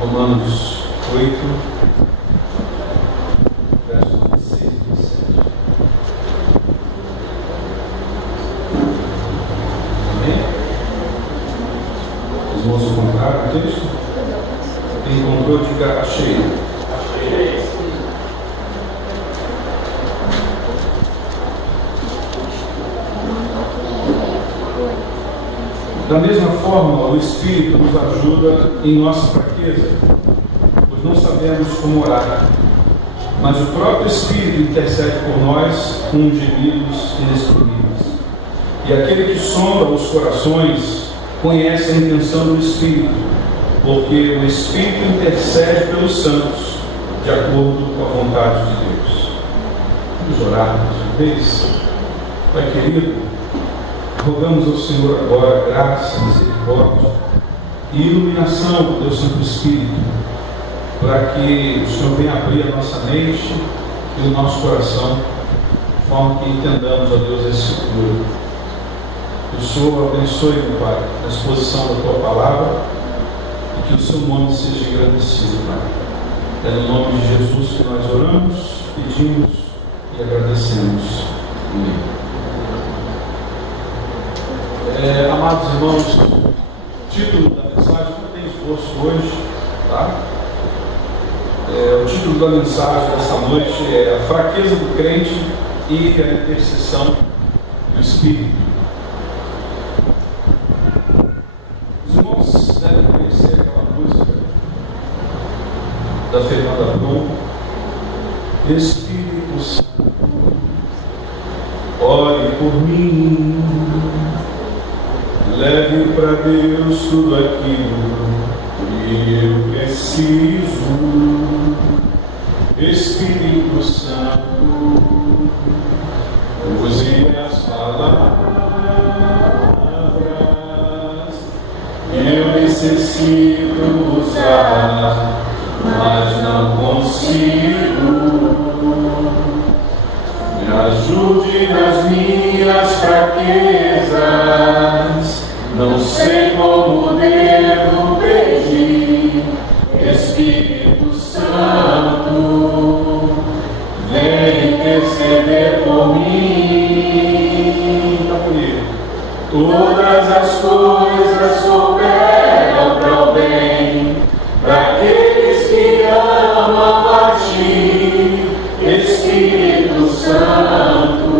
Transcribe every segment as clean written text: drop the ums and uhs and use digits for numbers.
Romanos 8, versos 16 e 17. Amém? Os irmãos encontraram o texto? Quem encontrou, diga achei. Achei. Da mesma forma, o Espírito nos ajuda em nossa fraqueza, pois não sabemos como orar, mas o próprio Espírito intercede por nós com gemidos inexprimíveis. E aquele que sonda os corações conhece a intenção do Espírito, porque o Espírito intercede pelos santos, de acordo com a vontade de Deus. Vamos orar mais uma vez? Pai querido, rogamos ao Senhor agora graça, misericórdia e iluminação do Teu Santo Espírito, para que o Senhor venha abrir a nossa mente e o nosso coração, de forma que entendamos, ó Deus, a Escritura. Que o Senhor abençoe, meu Pai, a exposição da Tua palavra e que o Seu nome seja engrandecido, Pai. É no nome de Jesus que nós oramos, pedimos e agradecemos. Amém. Amados irmãos, o título da mensagem não tem esboço hoje, tá? O título da mensagem desta noite é A Fraqueza do Crente e a Intercessão do Espírito. Os irmãos devem conhecer aquela música da Fernanda Brum, Espírito Santo, ore por mim. Leve para Deus tudo aquilo que eu preciso. Espírito Santo, use as palavras que eu necessito usar, mas não consigo. Me ajude nas minhas fraquezas. Não sei como devo pedir. Espírito Santo, vem interceder por mim. Todas as coisas cooperam para o bem, para aqueles que amam a Ti. Espírito Santo,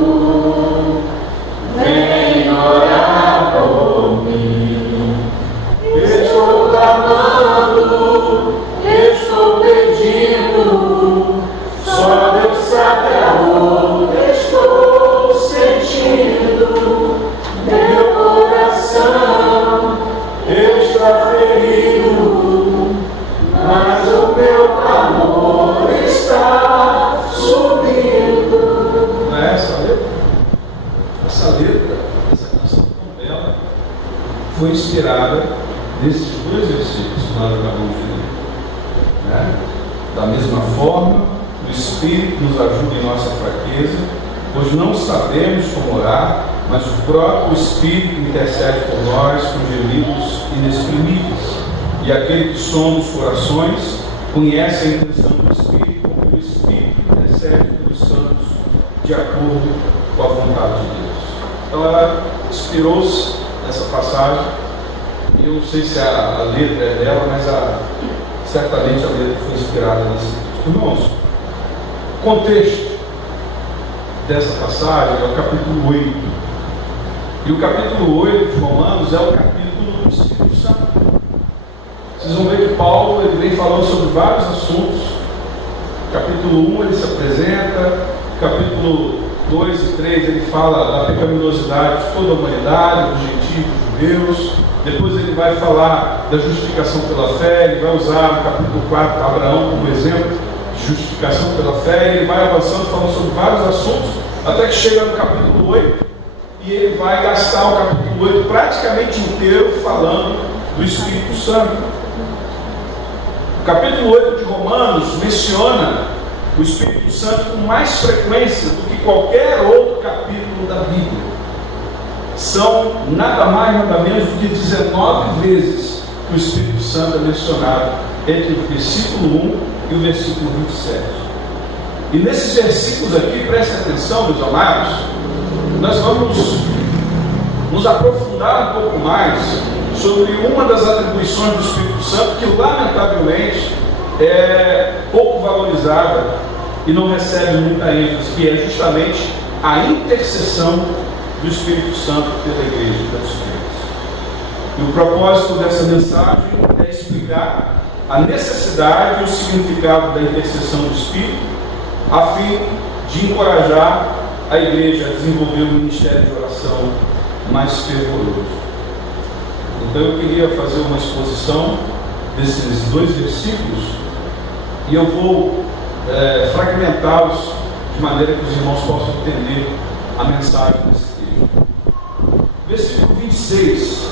vem orar por mim. Estou clamando, estou pedindo, só Deus sabe aonde estou sentindo. Meu coração está ferido, mas o meu amor está subindo. Não é essa a letra? Essa letra, essa canção tão bela, foi inspirada nesses dois versículos que nós acabamos de ler. Né? Da mesma forma, o Espírito nos ajuda em nossa fraqueza, pois não sabemos como orar, mas o próprio Espírito intercede por nós com gemidos inexprimíveis. E aquele que sonda os corações conhece a intenção do Espírito, porque o Espírito intercede pelos santos de acordo com a vontade de Deus. Então ela inspirou-se nessa passagem. Eu não sei se a letra é dela, mas certamente a letra foi inspirada nesse texto. Irmãos, o contexto dessa passagem é o capítulo 8. E o capítulo 8 de Romanos é o capítulo do Espírito Santo. Vocês vão ver que Paulo ele vem falando sobre vários assuntos. Capítulo 1 ele se apresenta, capítulo 2 e 3 ele fala da pecaminosidade de toda a humanidade, dos gentios, dos judeus. Depois ele vai falar da justificação pela fé, ele vai usar no capítulo 4 Abraão como exemplo de justificação pela fé. Ele vai avançando falando sobre vários assuntos, até que chega no capítulo 8 e ele vai gastar o capítulo 8 praticamente inteiro falando do Espírito Santo. O capítulo 8 de Romanos menciona o Espírito Santo com mais frequência do que qualquer outro capítulo da Bíblia. São nada mais, nada menos do que 19 vezes que o Espírito Santo é mencionado entre o versículo 1 e o versículo 27. E nesses versículos aqui, prestem atenção, meus amados, nós vamos nos aprofundar um pouco mais sobre uma das atribuições do Espírito Santo que, lamentavelmente, é pouco valorizada e não recebe muita ênfase, que é justamente a intercessão do Espírito Santo pela igreja dos crentes. E o propósito dessa mensagem é explicar a necessidade e o significado da intercessão do Espírito, a fim de encorajar a igreja a desenvolver um ministério de oração mais fervoroso. Então eu queria fazer uma exposição desses dois versículos e eu vou fragmentá-los de maneira que os irmãos possam entender a mensagem desse texto. Versículo 26,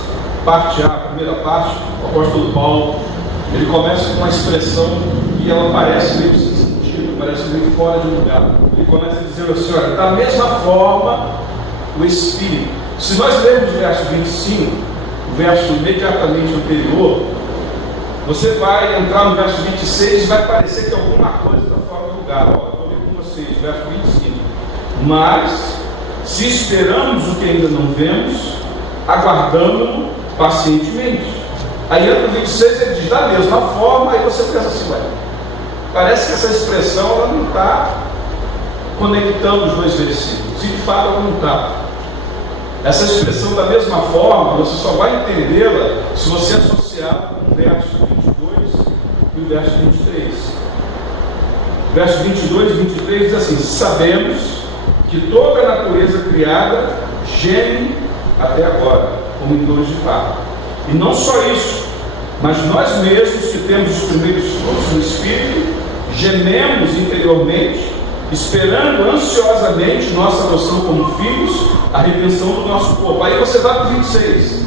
parte A, primeira parte, o apóstolo Paulo, ele começa com uma expressão que ela parece meio sem sentido, parece meio fora de lugar. Ele começa dizendo assim: olha, da mesma forma o Espírito. Se nós lermos o verso 25, o verso imediatamente anterior, você vai entrar no verso 26 e vai parecer que alguma coisa está fora do lugar. Olha, eu vou ler com vocês, verso 25. Mas, se esperamos o que ainda não vemos, aguardamos-no pacientemente. Aí entra o 26 ele diz, da mesma forma, aí você pensa assim, ué, parece que essa expressão ela não está conectando os dois versículos. E de fato ela não está. Essa expressão da mesma forma, você só vai entendê-la se você associar com o verso 22 e o verso 23. Verso 22 e 23 diz assim: sabemos que toda a natureza criada geme até agora, como em dores de parto. E não só isso, mas nós mesmos que temos os primeiros frutos do Espírito, gememos interiormente, esperando ansiosamente nossa adoção como filhos, a redenção do nosso corpo. Aí você vai para o 26.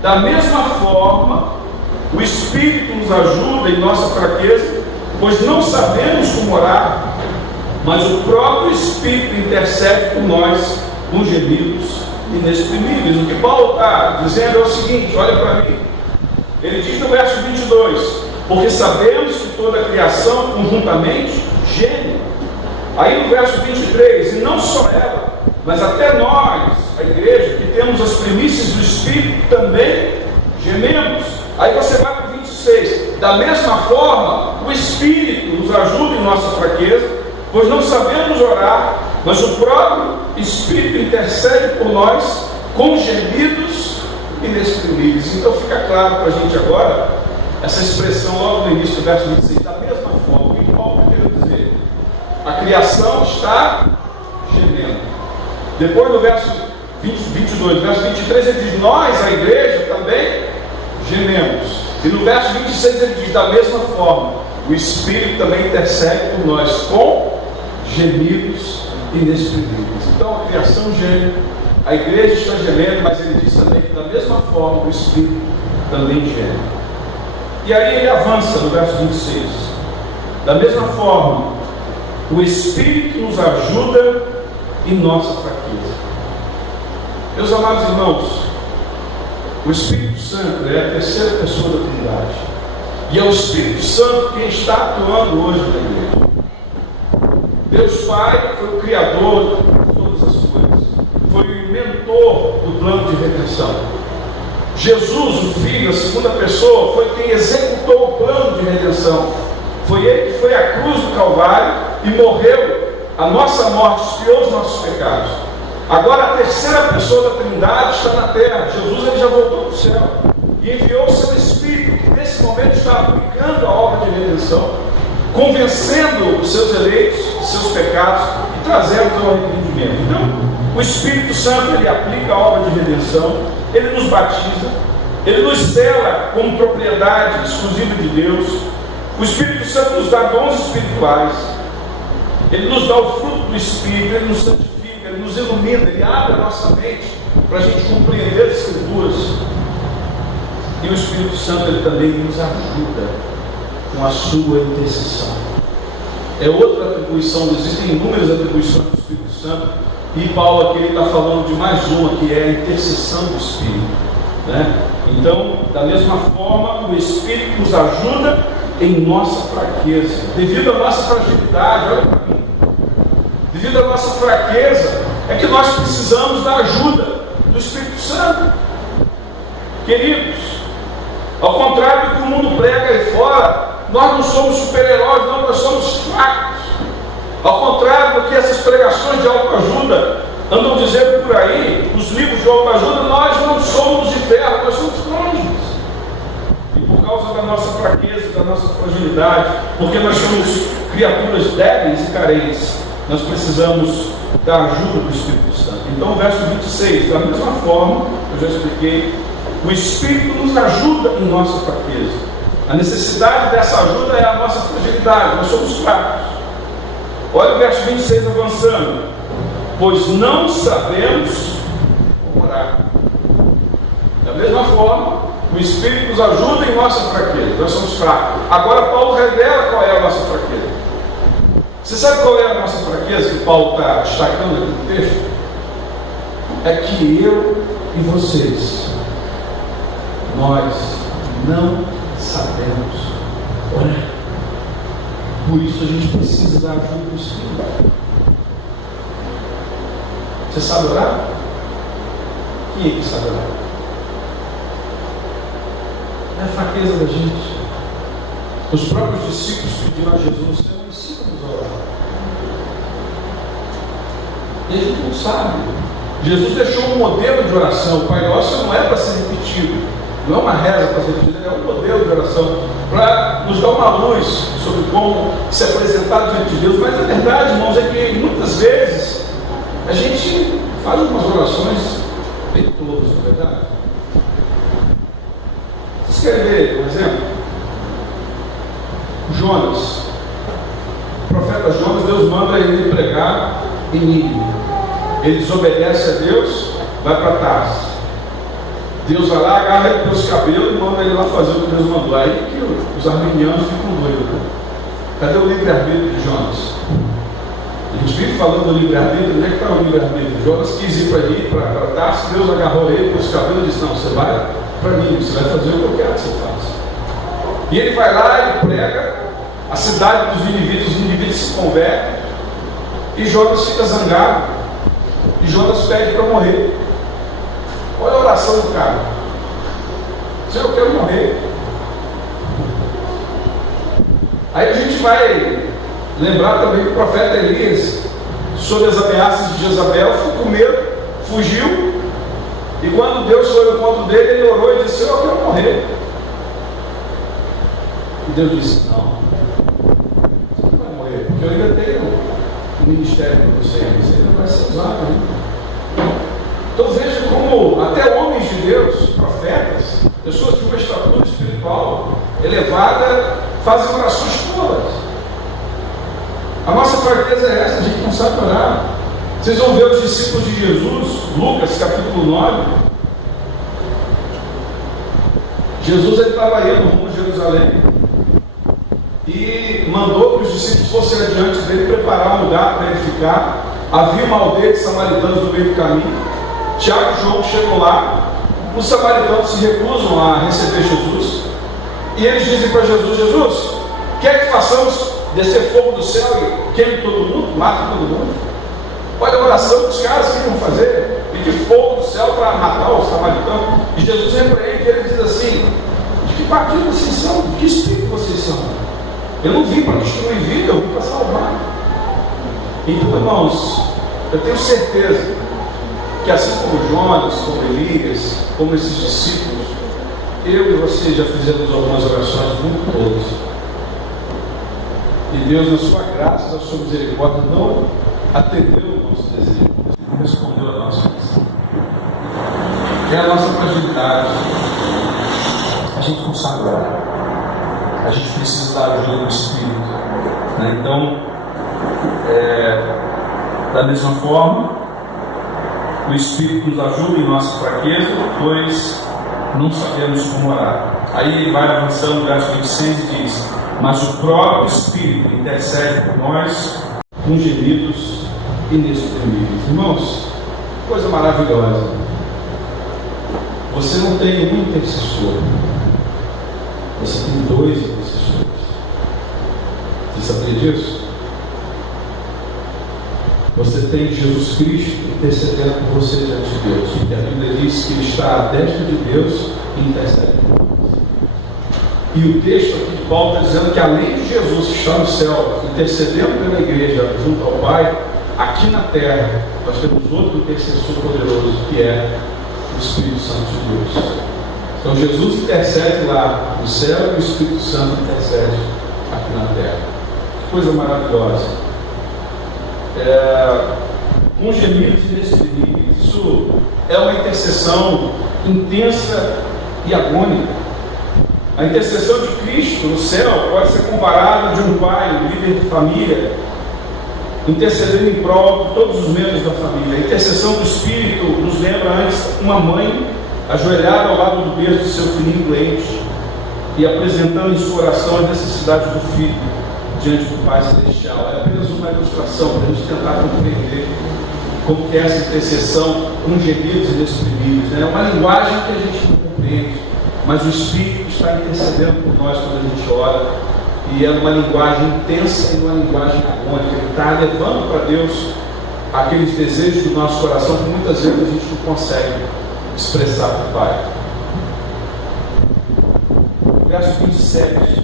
Da mesma forma, o Espírito nos ajuda em nossa fraqueza, pois não sabemos como orar, mas o próprio Espírito intercede por nós com gemidos inexprimíveis. O que Paulo está dizendo é o seguinte, olha para mim. Ele diz no verso 22, porque sabemos que toda a criação conjuntamente geme. Aí no verso 23, e não só ela, mas até nós, a igreja, que temos as primícias do Espírito, também gememos. Aí você vai para o 26, da mesma forma, o Espírito nos ajuda em nossa fraqueza, pois não sabemos orar, mas o próprio Espírito intercede por nós com gemidos inexprimíveis. Então fica claro para a gente agora, essa expressão logo no início do verso 26, da mesma forma, o que Paulo quer dizer? A criação está gemendo. Depois no verso 22, verso 23, ele diz, nós, a igreja, também gememos. E no verso 26 ele diz, da mesma forma, o Espírito também intercede por nós com gemidos inexprimíveis. Então a criação geme, a igreja está gemendo, mas ele diz também que da mesma forma o Espírito também geme. E aí ele avança no verso 26. Da mesma forma, o Espírito nos ajuda em nossa fraqueza. Meus amados irmãos, o Espírito Santo é a terceira pessoa da Trindade. E é o Espírito Santo quem está atuando hoje na igreja. Deus Pai foi o Criador de todas as coisas. Foi o mentor do plano de redenção. Jesus, o Filho, a segunda pessoa, foi quem executou o plano de redenção. Foi Ele que foi à cruz do Calvário e morreu a nossa morte, expiou os nossos pecados. Agora a terceira pessoa da Trindade está na terra. Jesus ele já voltou para o céu e enviou o seu Espírito, que nesse momento está aplicando a obra de redenção, convencendo os seus eleitos de seus pecados e trazendo ao arrependimento. Então, o Espírito Santo ele aplica a obra de redenção, ele nos batiza, ele nos sela como propriedade exclusiva de Deus. O Espírito Santo nos dá dons espirituais, ele nos dá o fruto do Espírito, ele nos santifica, ele nos ilumina, ele abre a nossa mente para a gente compreender as Escrituras. E o Espírito Santo ele também nos ajuda com a sua intercessão. É outra atribuição, existem inúmeras atribuições do Espírito Santo, e Paulo aqui está falando de mais uma, que é a intercessão do Espírito, né? Então, da mesma forma, o Espírito nos ajuda em nossa fraqueza, devido à nossa fragilidade. Olha para mim. Devido à nossa fraqueza, é que nós precisamos da ajuda do Espírito Santo. Queridos, ao contrário do que o mundo prega aí fora, nós não somos super-heróis, não, nós somos fracos. Ao contrário do que essas pregações de autoajuda andam dizendo por aí, os livros de autoajuda, nós não somos de ferro, nós somos frágeis. E por causa da nossa fraqueza, da nossa fragilidade, porque nós somos criaturas débeis e carentes, nós precisamos da ajuda do Espírito Santo. Então, o verso 26, da mesma forma, eu já expliquei, o Espírito nos ajuda em nossa fraqueza. A necessidade dessa ajuda é a nossa fragilidade, nós somos fracos. Olha o verso 26 avançando. Pois não sabemos orar. Da mesma forma, o Espírito nos ajuda em nossa fraqueza, nós somos fracos. Agora Paulo revela qual é a nossa fraqueza. Você sabe qual é a nossa fraqueza que Paulo está destacando aqui no texto? É que eu e vocês, nós não sabemos orar. Por isso a gente precisa da ajuda do Espírito. Você sabe orar? Quem é que sabe orar? É a fraqueza da gente. Os próprios discípulos pediram a Jesus: Senhor, ensina-nos a orar. E a gente não sabe. Jesus deixou um modelo de oração. O Pai Nosso não é para ser repetido, não é uma reza para ser repetida, é um modelo de oração para nos dar uma luz sobre como se apresentar diante de Deus. Mas a verdade, irmãos, é que muitas vezes a gente faz umas orações bem tolas, não é verdade? Vocês querem ver, por exemplo, Jonas, o profeta Jonas, Deus manda ele pregar em Nínive. Ele desobedece a Deus, vai para Tarsis. Deus vai lá, agarra ele pelos cabelos e manda ele lá fazer o que Deus mandou. Aí que os arminianos ficam doidos. Né? Cadê o livre-arbítrio de Jonas? A gente vive falando do livre-arbítrio. Onde é que está o livre-arbítrio? Jonas quis ir para Tarsis, Deus agarrou ele pelos cabelos e disse: não, você vai para mim, você vai fazer o que eu quero que você faça. E ele vai lá, ele prega, a cidade dos ninivitas, os ninivitas se convertem, e Jonas fica zangado, e Jonas pede para morrer. Olha a oração do cara: Senhor, eu quero morrer. Aí a gente vai lembrar também que o profeta Elias, sob as ameaças de Jezabel, ficou com medo, fugiu, e quando Deus foi ao encontro dele, ele orou e disse: Senhor, eu quero morrer. E Deus disse: não, você não vai morrer, porque eu ainda tenho um ministério para você ainda vai ser usado ainda. Então veja como até homens de Deus, profetas, pessoas de uma estatura espiritual elevada, fazem orações tolas. A nossa fraqueza é essa, a gente não sabe orar. Vocês vão ver os discípulos de Jesus, Lucas capítulo 9. Jesus estava indo rumo a Jerusalém e mandou que os discípulos fossem adiante dele preparar um lugar para ele ficar. Havia uma aldeia de samaritanos no meio do caminho. Tiago e João chegam lá, os samaritanos se recusam a receber Jesus, e eles dizem para Jesus: Jesus, quer que façamos descer fogo do céu e queime todo mundo, mate todo mundo? Olha a oração que os caras queriam fazer, pedir fogo do céu para matar os samaritanos. E Jesus repreende e ele diz assim: de que partido vocês são? De que espírito vocês são? Eu não vim para destruir vida, eu vim para salvar. Então, irmãos, eu tenho certeza que assim como Jonas, como Elias, como esses discípulos, eu e você já fizemos algumas orações muito tolas. E Deus, na sua graça, na sua misericórdia, não atendeu o nosso desejo, não respondeu a nossa oração. É a nossa fragilidade. A gente não sabe orar. A gente precisa da ajuda do Espírito. Né? Então, da mesma forma, o Espírito nos ajuda em nossa fraqueza, pois não sabemos como orar. Aí ele vai avançando, verso 26 e diz: mas o próprio Espírito intercede por nós com gemidos inexprimíveis. Irmãos, coisa maravilhosa. Você não tem um intercessor, você tem dois intercessores. Você sabia disso? Você tem Jesus Cristo intercedendo por você diante de Deus. E a Bíblia diz que Ele está à destra de Deus e intercede por nós. E o texto aqui de Paulo está dizendo que além de Jesus que está no céu, intercedendo pela igreja junto ao Pai, aqui na terra nós temos outro intercessor poderoso, que é o Espírito Santo de Deus. Então Jesus intercede lá no céu e o Espírito Santo intercede aqui na terra. Que coisa maravilhosa. Com gemidos inexprimíveis. Isso é uma intercessão intensa e agônica. A intercessão de Cristo no céu pode ser comparada de um pai, um líder de família, intercedendo em prol de todos os membros da família. A intercessão do Espírito nos lembra antes uma mãe ajoelhada ao lado do berço de seu filhinho doente e apresentando em sua oração as necessidades do filho diante do Pai Celestial. É apenas uma ilustração para a gente tentar compreender como que é essa intercessão com gemidos inexprimíveis. É uma linguagem que a gente não compreende, mas o Espírito está intercedendo por nós quando a gente ora, e é uma linguagem intensa e uma linguagem agônica. Ele está levando para Deus aqueles desejos do nosso coração que muitas vezes a gente não consegue expressar para o Pai. Verso 27.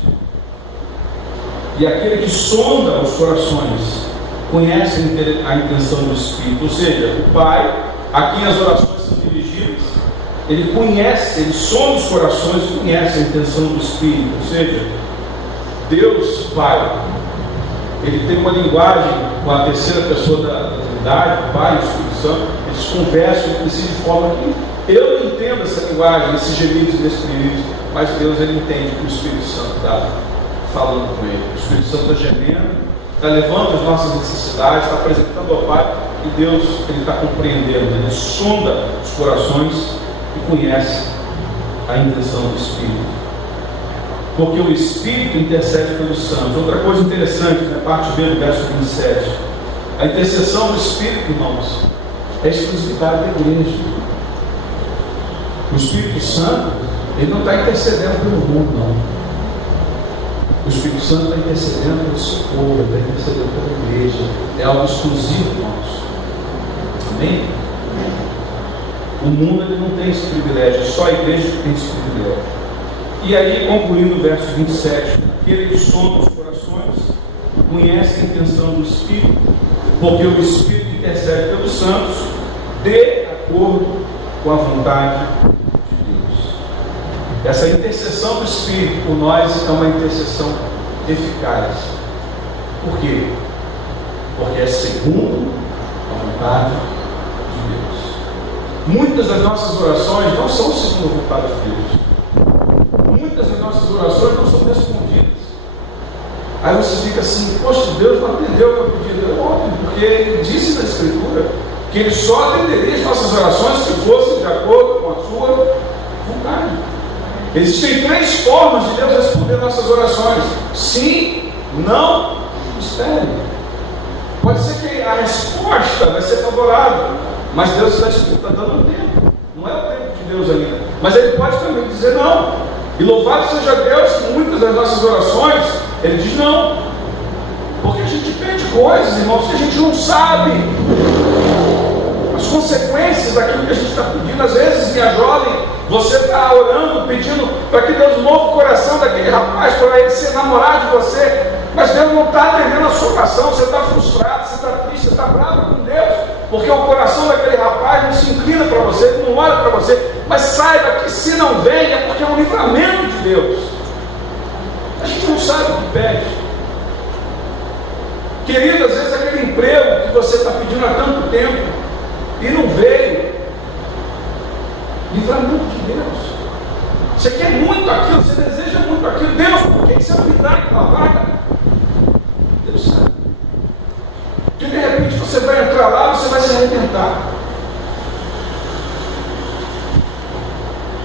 E aquele que sonda os corações conhece a intenção do Espírito. Ou seja, o Pai, a quem as orações são dirigidas, ele conhece, ele sonda os corações e conhece a intenção do Espírito. Ou seja, Deus Pai, ele tem uma linguagem com a terceira pessoa da Trindade, o Pai e o Espírito Santo. Eles conversam entre si de forma que eu não entendo essa linguagem, esses gemidos inexprimíveis, mas Deus, ele entende que o Espírito Santo está falando com ele. O Espírito Santo está gemendo, está levando as nossas necessidades, está apresentando ao Pai, e Deus, ele está compreendendo, ele sonda os corações e conhece a intenção do Espírito. Porque o Espírito intercede pelos santos. Outra coisa interessante, na parte B do verso 27, a intercessão do Espírito, irmãos, é exclusividade da igreja. O Espírito Santo, ele não está intercedendo pelo mundo, não. O Espírito Santo está intercedendo pelo seu povo, está intercedendo pela igreja. É algo exclusivo, irmãos. Amém? O mundo, ele não tem esse privilégio, só a igreja que tem esse privilégio. E aí, concluindo o verso 27, aquele que sonda os corações conhece a intenção do Espírito, porque o Espírito intercede pelos santos de acordo com a vontade de Deus. Essa intercessão do Espírito por nós é uma intercessão eficaz. Por quê? Porque é segundo a vontade de Deus. Muitas das nossas orações não são segundo a vontade de Deus. Muitas das nossas orações não são respondidas. Aí você fica assim, poxa, Deus não atendeu o meu pedido. É óbvio, porque Ele disse na Escritura que Ele só atenderia as nossas orações se fossem de acordo com a sua vontade. Existem 3 formas de Deus responder nossas orações: sim, não, mistério. Pode ser que a resposta vai ser favorável, mas Deus está dando tempo. Não é o tempo de Deus ainda. Mas Ele pode também dizer não. E louvado seja Deus que muitas das nossas orações Ele diz não. Porque a gente pede coisas, irmãos, que a gente não sabe as consequências daquilo que a gente está pedindo. Às vezes, minha jovem, você está orando, pedindo para que Deus mova o coração daquele rapaz, para ele se namorar de você, mas Deus não está atendendo a sua oração. Você está frustrado, você está triste, você está bravo com Deus, porque o coração daquele rapaz não se inclina para você, ele não olha para você. Mas saiba que se não vem, é porque é um livramento de Deus. A gente não sabe o que pede. Querido, às vezes aquele emprego que você está pedindo há tanto tempo e não veio, livramento de Deus. Você quer muito aquilo, você deseja muito aquilo. Deus, por que você não me dá aquela vaga? Deus sabe. Porque de repente você vai entrar lá e você vai se arrebentar.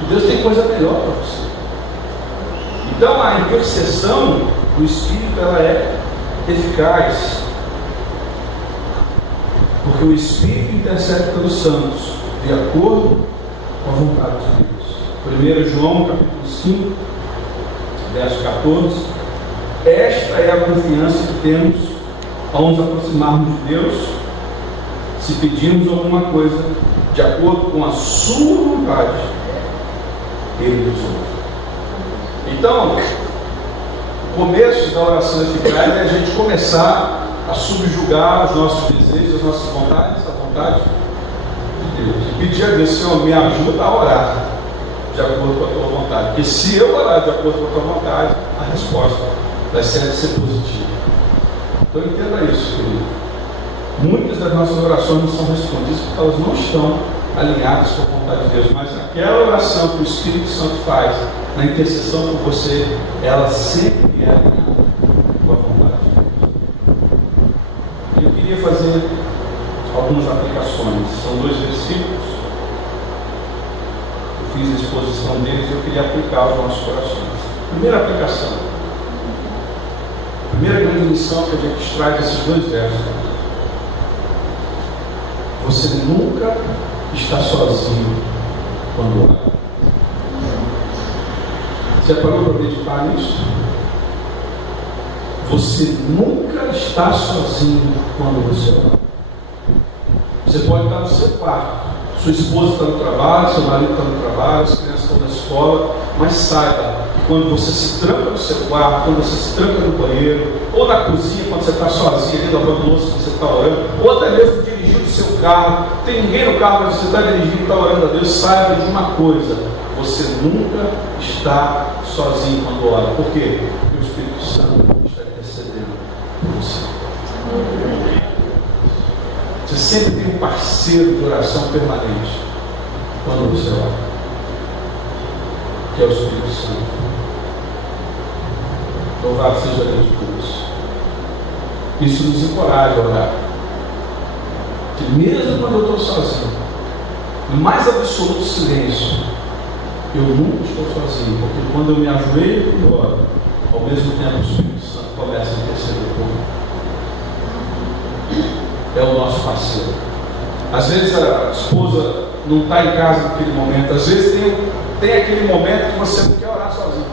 Deus tem coisa melhor para você. Então a intercessão do Espírito, ela é eficaz, porque o Espírito intercede pelos santos de acordo com a vontade de Deus. 1 João capítulo 5 verso 14, Esta é a confiança que temos ao nos aproximarmos de Deus, se pedirmos alguma coisa de acordo com a sua vontade, Ele nos ouve. Então, o começo da oração eficaz é a gente começar a subjugar os nossos desejos, as nossas vontades, a vontade de Deus. E pedir a Deus: Senhor, me ajuda a orar de acordo com a tua vontade. Porque se eu orar de acordo com a tua vontade, a resposta vai ser positiva. Então entenda isso, querido. Muitas das nossas orações não são respondidas porque elas não estão alinhadas com a vontade de Deus. Mas aquela oração que o Espírito Santo faz na intercessão por você, ela sempre é alinhada com a vontade de Deus. Eu queria fazer algumas aplicações. São 2 versículos. Eu fiz a exposição deles e eu queria aplicar aos nossos corações. Primeira aplicação. A primeira grande lição que a gente extrai desses 2 versos: você nunca está sozinho quando ora. Você parou para meditar nisso? Você nunca está sozinho quando você ora. Você pode estar no seu quarto, sua esposa está no trabalho, seu marido está no trabalho, as crianças estão na escola, mas saiba que quando você se tranca no seu quarto, quando você se tranca no banheiro, ou na cozinha, quando você está sozinho ali lavando louça, quando você está orando, ou até mesmo dirigindo o seu carro, tem ninguém no carro, mas você está dirigindo e está orando a Deus, saiba de uma coisa: você nunca está sozinho quando ora. Por quê? Porque o Espírito Santo está intercedendo por você. Você sempre tem um parceiro de oração permanente quando você ora, que é o Espírito Santo. Louvado seja Deus por isso. Isso nos encoraja a orar. Que mesmo quando eu estou sozinho, no mais absoluto silêncio, eu nunca estou sozinho, porque quando eu me ajoelho e oro, ao mesmo tempo o Espírito Santo começa a interceder por mim. É o nosso parceiro. Às vezes a esposa não está em casa naquele momento, às vezes tem aquele momento que você não quer orar sozinho.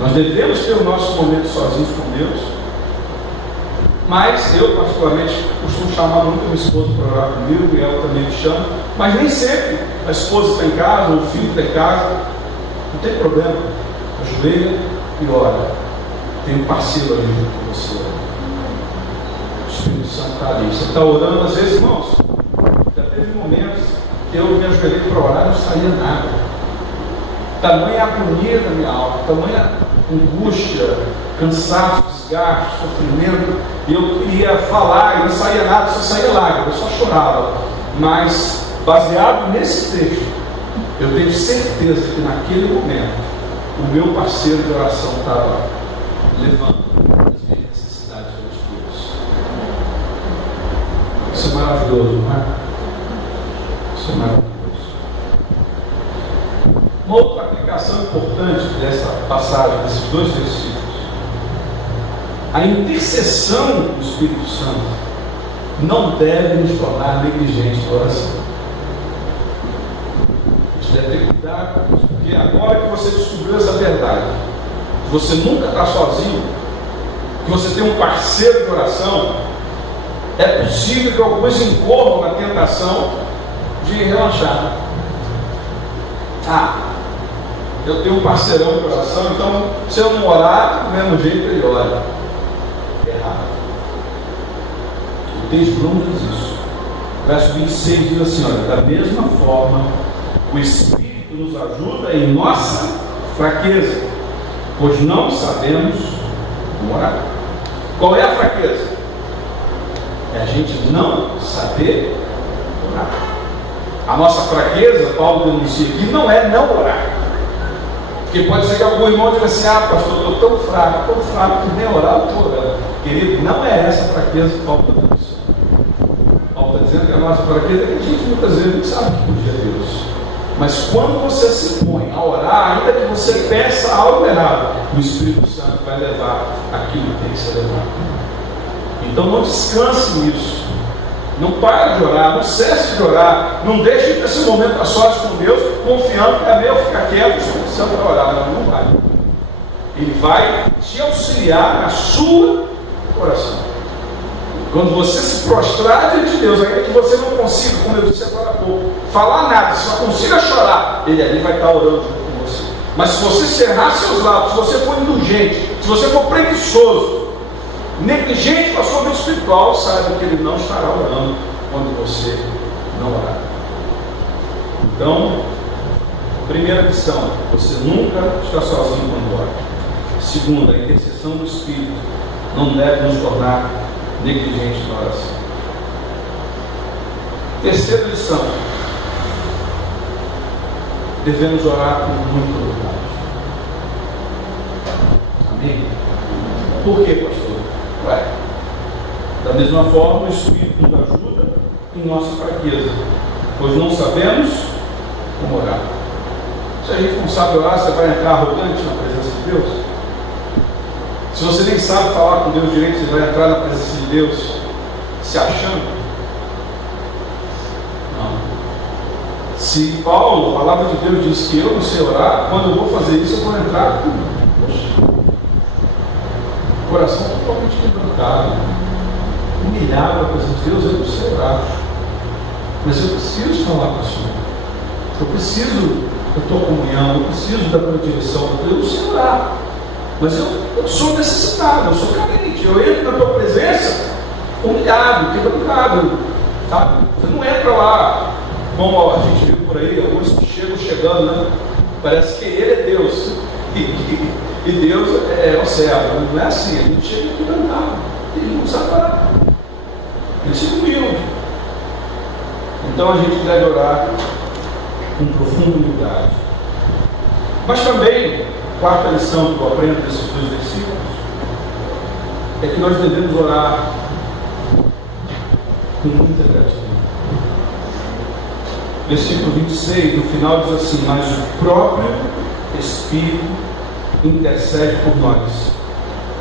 Nós devemos ter os nossos momentos sozinhos com Deus, mas eu particularmente costumo chamar muito a minha esposa para orar comigo, e ela também me chama, mas nem sempre a esposa está em casa, ou o filho está em casa, não tem problema, ajoelha e ora, tem um parceiro ali junto com você. O Espírito Santo está ali, você está orando, às vezes, irmãos, já teve momentos que eu me ajoelhei para orar e não saía nada, tamanha agonia da minha alma, tamanha angústia, cansaço, desgaste, sofrimento, e eu queria falar e não saía nada, só saía lágrimas, eu só chorava. Mas baseado nesse texto, eu tenho certeza que naquele momento o meu parceiro de oração estava levando as minhas necessidades aos Deus. Isso é maravilhoso, não é? Isso é maravilhoso. Uma outra aplicação importante dessa passagem, desses 2 versículos: a intercessão do Espírito Santo não deve nos tornar negligentes da oração. A gente deve ter cuidado com isso, porque agora que você descobriu essa verdade, que você nunca está sozinho, que você tem um parceiro de oração, é possível que alguns incorram na tentação de relaxar. Eu tenho um parceirão de oração, então se eu não orar, do mesmo jeito ele ora. Errado. O texto não diz isso. O verso 26 diz assim: olha, da mesma forma, o Espírito nos ajuda em nossa fraqueza, pois não sabemos como orar. Qual é a fraqueza? É a gente não saber orar. A nossa fraqueza, Paulo denuncia aqui, não é não orar. Porque pode ser que algum irmão diga assim: pastor, eu estou tão fraco que nem orar eu estou orando. Querido, não é essa a fraqueza que Paulo está denunciando. Paulo está dizendo que a nossa fraqueza é que a gente muitas vezes não sabe que podia Deus. Mas quando você se põe a orar, ainda que você peça algo errado, o Espírito Santo vai levar aquilo que tem que ser levado. Então não descanse nisso. Não pare de orar, não cesse de orar, não deixe de ter esse momento a sós com Deus, confiando que é meu ficar quieto, o Espírito Santo vai orar. Não vai. Ele vai te auxiliar na sua oração. Quando você se prostrar diante de Deus, ainda que você não consiga, como eu disse agora há pouco, falar nada, só consiga chorar, Ele ali vai estar orando junto com você. Mas se você cerrar seus lábios, se você for indulgente, se você for preguiçoso, negligente com a sua vida espiritual, saiba que Ele não estará orando quando você não orar. Então, primeira lição: você nunca está sozinho quando ora. Segunda, a intercessão do Espírito não deve nos tornar negligentes na oração. Terceira lição: devemos orar com muita humildade. Amém? Por quê, pastor? Da mesma forma, o Espírito nos ajuda em nossa fraqueza, pois não sabemos como orar. Se a gente não sabe orar, você vai entrar arrogante na presença de Deus? Se você nem sabe falar com Deus direito, você vai entrar na presença de Deus se achando? Não. Se Paulo, a palavra de Deus, diz que eu não sei orar, quando eu vou fazer isso, eu vou entrar com o coração totalmente quebrantado, humilhado na presença de Deus. Eu não sei orar, mas eu preciso falar com o Senhor. Eu preciso da tua comunhão, eu preciso da tua direção. Eu não sei orar, mas eu sou necessitado, eu sou carente. Eu entro na tua presença humilhado, quebrantado, sabe? Você não entra lá como a gente viu por aí, alguns que chegam chegando, né? Parece que ele é Deus e Deus é o servo. Não é assim, a gente chega quebrantado, ele não sabe orar, ele se humilde. Então a gente deve orar com profunda humildade. Mas também, quarta lição que eu aprendo desses dois versículos é que nós devemos orar com muita gratidão. Versículo 26, no final diz assim: mas o próprio Espírito intercede por nós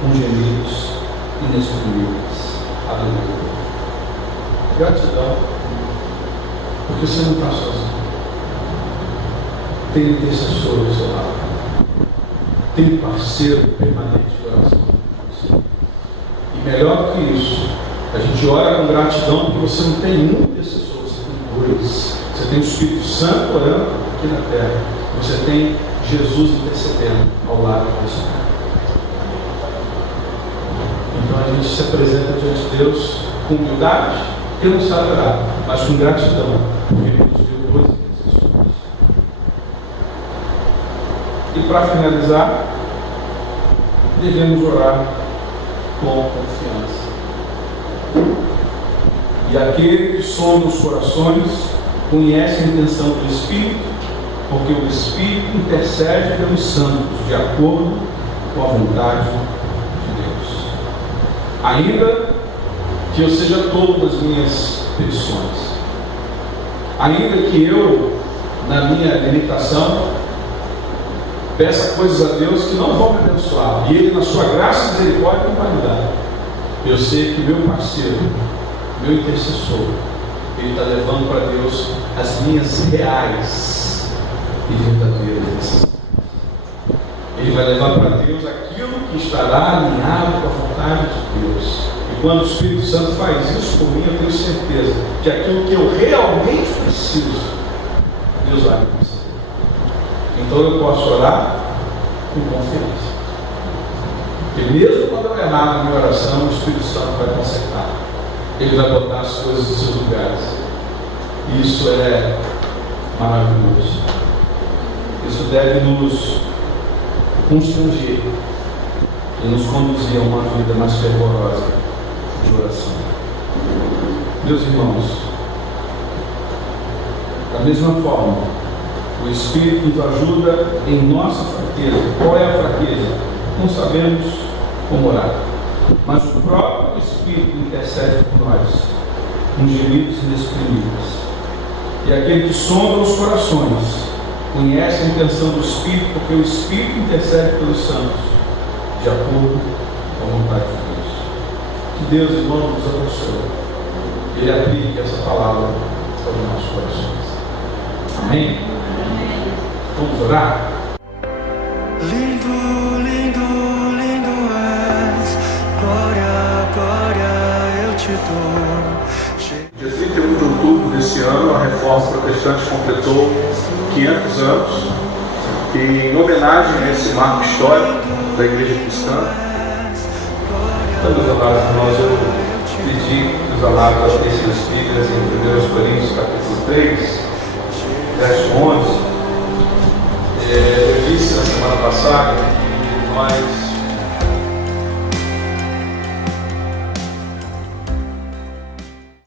com gemidos inexprimíveis. Aleluia. Gratidão, porque você não está sozinho. Tem intercessor ao seu lado, tem parceiro permanente de oração com você. E melhor do que isso, a gente ora com gratidão porque você não tem um intercessor, você tem dois. Você tem o Espírito Santo orando aqui na terra, você tem Jesus intercedendo ao lado de você. Então a gente se apresenta diante de Deus com humildade, que não sabe orar, mas com gratidão, porque Ele nos deu dois intercessores. E para finalizar, devemos orar com confiança. E aquele que sonda os corações conhece a intenção do Espírito, porque o Espírito intercede pelos santos de acordo com a vontade de Deus. Ainda que eu seja tolo das minhas petições, ainda que eu, na minha limitação, peça coisas a Deus que não vão me abençoar, e Ele, na sua graça e misericórdia, me vai me dar, eu sei que meu parceiro, meu intercessor, Ele está levando para Deus as minhas reais e verdadeiras necessidades. Ele vai levar para Deus aquilo que estará alinhado com a vontade de Deus. E quando o Espírito Santo faz isso por mim, eu tenho certeza que aquilo que eu realmente preciso, Deus vai me conceder. Então eu posso orar com confiança. Porque mesmo quando eu errar na minha oração, o Espírito Santo vai consertar. Ele vai botar as coisas nos seus lugares. E isso é maravilhoso. Isso deve nos constranger e nos conduzir a uma vida mais fervorosa de oração. Meus irmãos, da mesma forma, o Espírito nos ajuda em nossa fraqueza. Qual é a fraqueza? Não sabemos como orar. Mas o próprio Espírito intercede por nós, com gemidos inexprimíveis. E aquele que sonda os corações conhece a intenção do Espírito, porque o Espírito intercede pelos santos, de acordo com a vontade de Deus. Que Deus, irmão, nos abençoe. Ele aplique essa palavra para os nossos corações. Amém? Vamos orar? Lindo, lindo, lindo és. Glória, glória eu te dou. Dia 31 de outubro desse ano, a Reforma Protestante completou 500 anos. E em homenagem a esse marco histórico da Igreja Cristã, meus amados irmãos, eu pedi que os amados abrissem as Bíblias em 1 Coríntios capítulo 3, verso 11. Eu disse na semana passada que nós